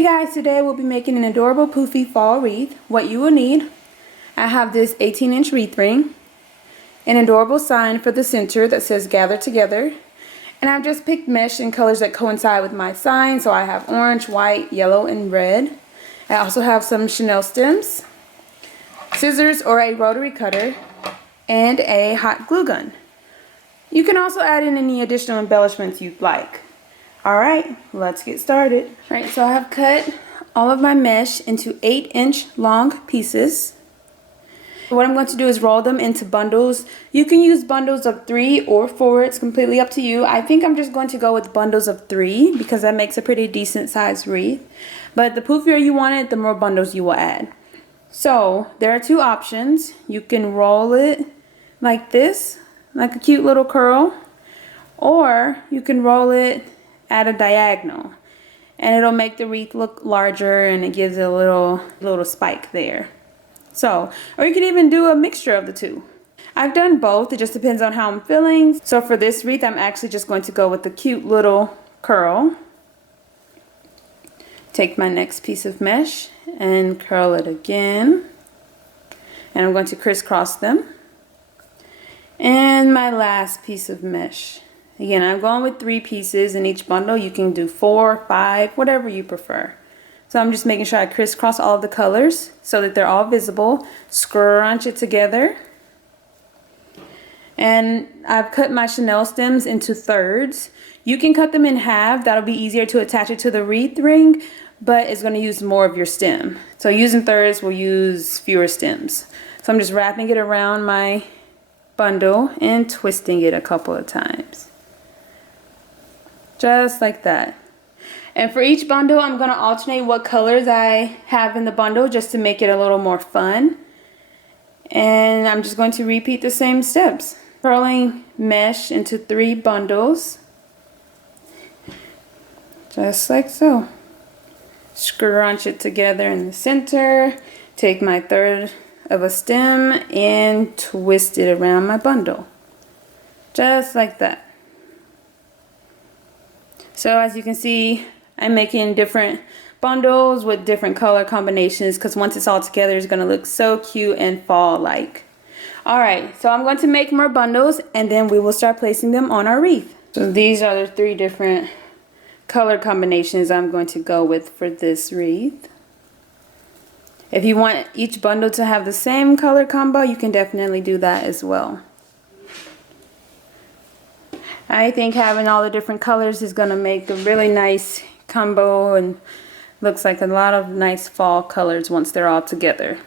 Hey guys, today we'll be making an adorable poofy fall wreath. What you will need, I have this 18-inch wreath ring, an adorable sign for the center that says gather together, and I've just picked mesh in colors that coincide with my sign, so I have orange, white, yellow, and red. I also have some chenille stems, scissors or a rotary cutter, and a hot glue gun. You can also add in any additional embellishments you'd like. Alright, let's get started. Alright, so I have cut all of my mesh into 8-inch long pieces. What I'm going to do is roll them into bundles. You can use bundles of 3 or 4, it's completely up to you. I think I'm just going to go with bundles of 3 because that makes a pretty decent sized wreath. But the poofier you want it, the more bundles you will add. So, there are 2 options. You can roll it like this, like a cute little curl, or you can roll it at a diagonal, and it'll make the wreath look larger and it gives it a little spike there. So, or you can even do a mixture of the 2. I've done both, it just depends on how I'm feeling. So for this wreath, I'm actually just going to go with the cute little curl. Take my next piece of mesh and curl it again, and I'm going to crisscross them. And my last piece of mesh. Again, I'm going with 3 pieces in each bundle. You can do 4, 5, whatever you prefer. So I'm just making sure I crisscross all of the colors so that they're all visible. Scrunch it together. And I've cut my chenille stems into thirds. You can cut them in half. That'll be easier to attach it to the wreath ring, but it's going to use more of your stem. So using thirds will use fewer stems. So I'm just wrapping it around my bundle and twisting it a couple of times. Just like that. And for each bundle, I'm going to alternate what colors I have in the bundle just to make it a little more fun. And I'm just going to repeat the same steps. Curling mesh into 3 bundles. Just like so. Scrunch it together in the center. Take my third of a stem and twist it around my bundle. Just like that. So as you can see, I'm making different bundles with different color combinations because once it's all together, it's going to look so cute and fall-like. Alright, so I'm going to make more bundles and then we will start placing them on our wreath. So these are the 3 different color combinations I'm going to go with for this wreath. If you want each bundle to have the same color combo, you can definitely do that as well. I think having all the different colors is going to make a really nice combo and looks like a lot of nice fall colors once they're all together.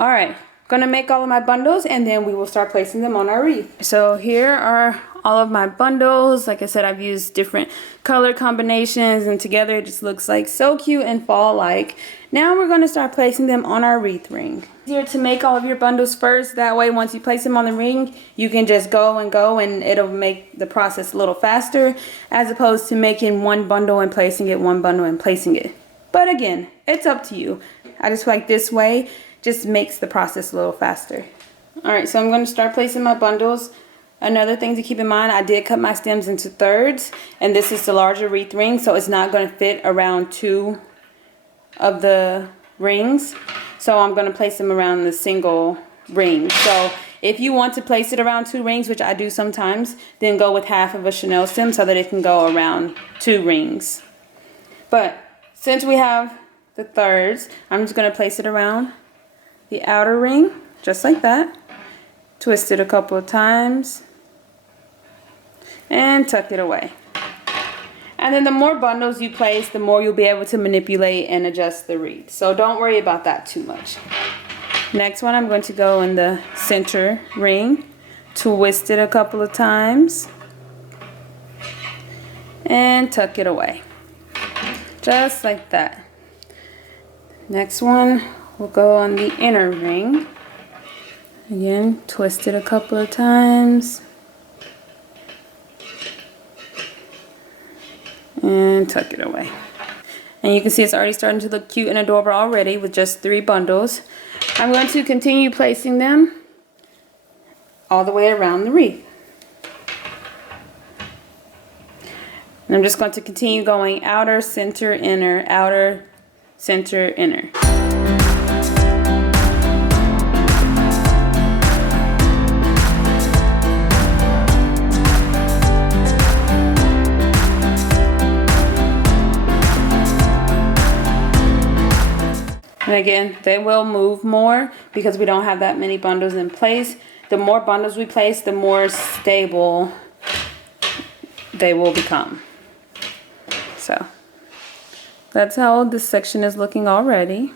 Alright, going to make all of my bundles and then we will start placing them on our wreath. So here are all of my bundles. Like I said, I've used different color combinations and together it just looks like so cute and fall-like. Now we're going to start placing them on our wreath ring. Easier to make all of your bundles first, that way once you place them on the ring you can just go and it'll make the process a little faster as opposed to making one bundle and placing it, one bundle and placing it. But again, it's up to you. I just feel like this way just makes the process a little faster. Alright, so I'm going to start placing my bundles. Another thing to keep in mind, I did cut my stems into thirds and this is the larger wreath ring, so it's not going to fit around 2 of the rings. So I'm going to place them around the single ring. So if you want to place it around 2 rings, which I do sometimes, then go with half of a chenille stem so that it can go around 2 rings. But since we have the thirds, I'm just going to place it around the outer ring, just like that. Twist it a couple of times and tuck it away. And then the more bundles you place, the more you'll be able to manipulate and adjust the wreath. So don't worry about that too much. Next one, I'm going to go in the center ring, twist it a couple of times, and tuck it away. Just like that. Next one, we'll go on the inner ring. Again, twist it a couple of times. And tuck it away. And you can see it's already starting to look cute and adorable already with just 3 bundles. I'm going to continue placing them all the way around the wreath. And I'm just going to continue going outer, center, inner, outer, center, inner. And again, they will move more because we don't have that many bundles in place. The more bundles we place, the more stable they will become. So that's how this section is looking already.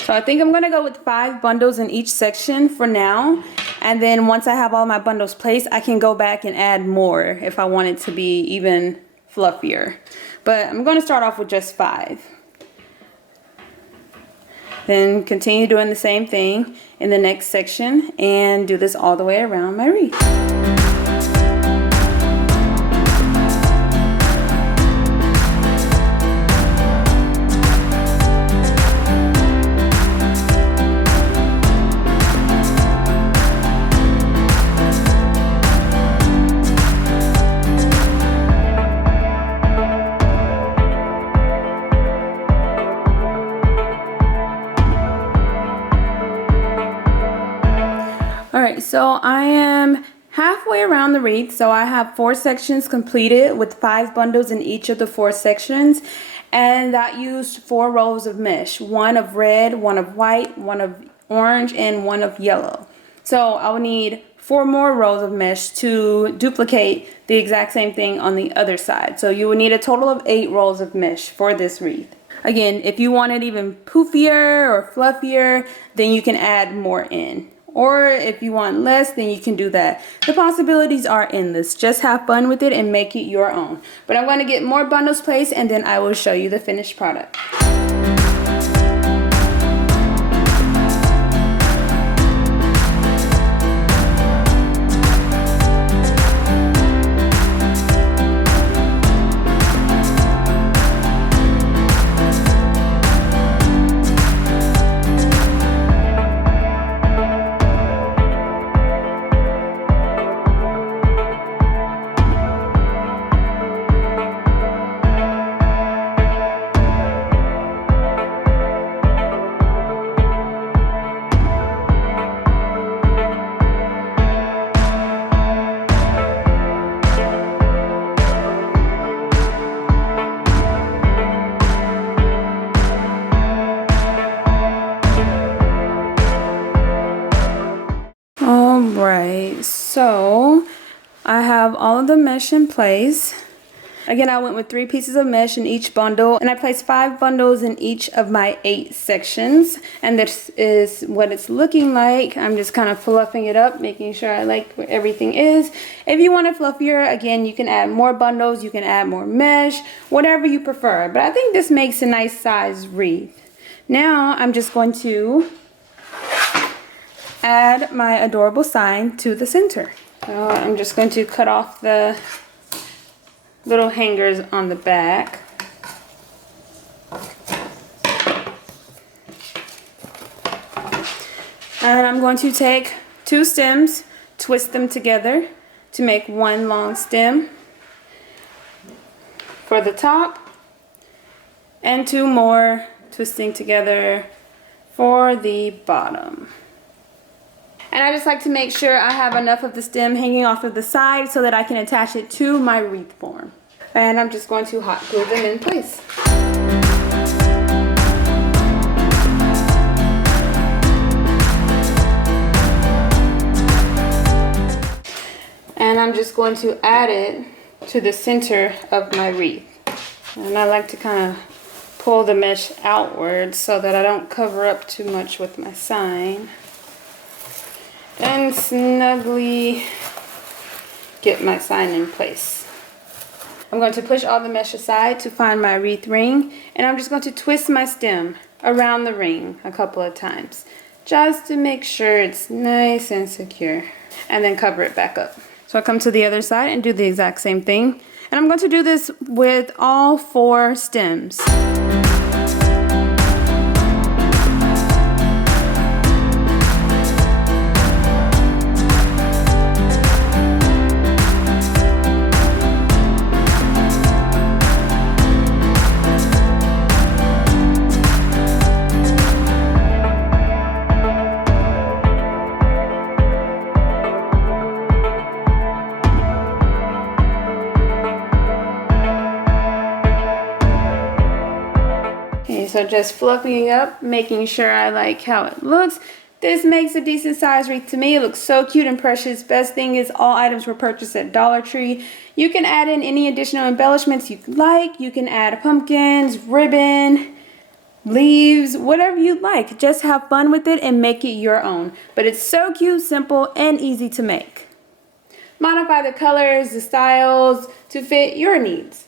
So I think I'm gonna go with 5 bundles in each section for now. And then once I have all my bundles placed, I can go back and add more if I want it to be even fluffier. But I'm going to start off with just 5. Then continue doing the same thing in the next section and do this all the way around my wreath. Alright, so I am halfway around the wreath, so I have 4 sections completed with 5 bundles in each of the 4 sections, and that used 4 rows of mesh, 1 of red, 1 of white, 1 of orange, and 1 of yellow. So I will need 4 more rows of mesh to duplicate the exact same thing on the other side. So you will need a total of 8 rolls of mesh for this wreath. Again, if you want it even poofier or fluffier, then you can add more in. Or if you want less, then you can do that. The possibilities are endless. Just have fun with it and make it your own. But I'm going to get more bundles placed and then I will show you the finished product. Alright, so I have all of the mesh in place. Again, I went with 3 pieces of mesh in each bundle, and I placed 5 bundles in each of my 8 sections. And this is what it's looking like. I'm just kind of fluffing it up, making sure I like where everything is. If you want it fluffier, again, you can add more bundles, you can add more mesh, whatever you prefer. But I think this makes a nice size wreath. Now, I'm just going to add my adorable sign to the center. So I'm just going to cut off the little hangers on the back. And I'm going to take 2 stems, twist them together to make one long stem for the top, and 2 more twisting together for the bottom. And I just like to make sure I have enough of the stem hanging off of the side so that I can attach it to my wreath form. And I'm just going to hot glue them in place. And I'm just going to add it to the center of my wreath. And I like to kind of pull the mesh outwards so that I don't cover up too much with my sign. And snugly get my sign in place. I'm going to push all the mesh aside to find my wreath ring, and I'm just going to twist my stem around the ring a couple of times just to make sure it's nice and secure, and then cover it back up. So I come to the other side and do the exact same thing, and I'm going to do this with all 4 stems. So just fluffing up, making sure I like how it looks. This makes a decent size wreath to me. It looks so cute and precious. Best thing is all items were purchased at Dollar Tree. You can add in any additional embellishments you like. You can add pumpkins, ribbon, leaves, whatever you like. Just have fun with it and make it your own. But it's so cute, simple, and easy to make. Modify the colors, the styles to fit your needs.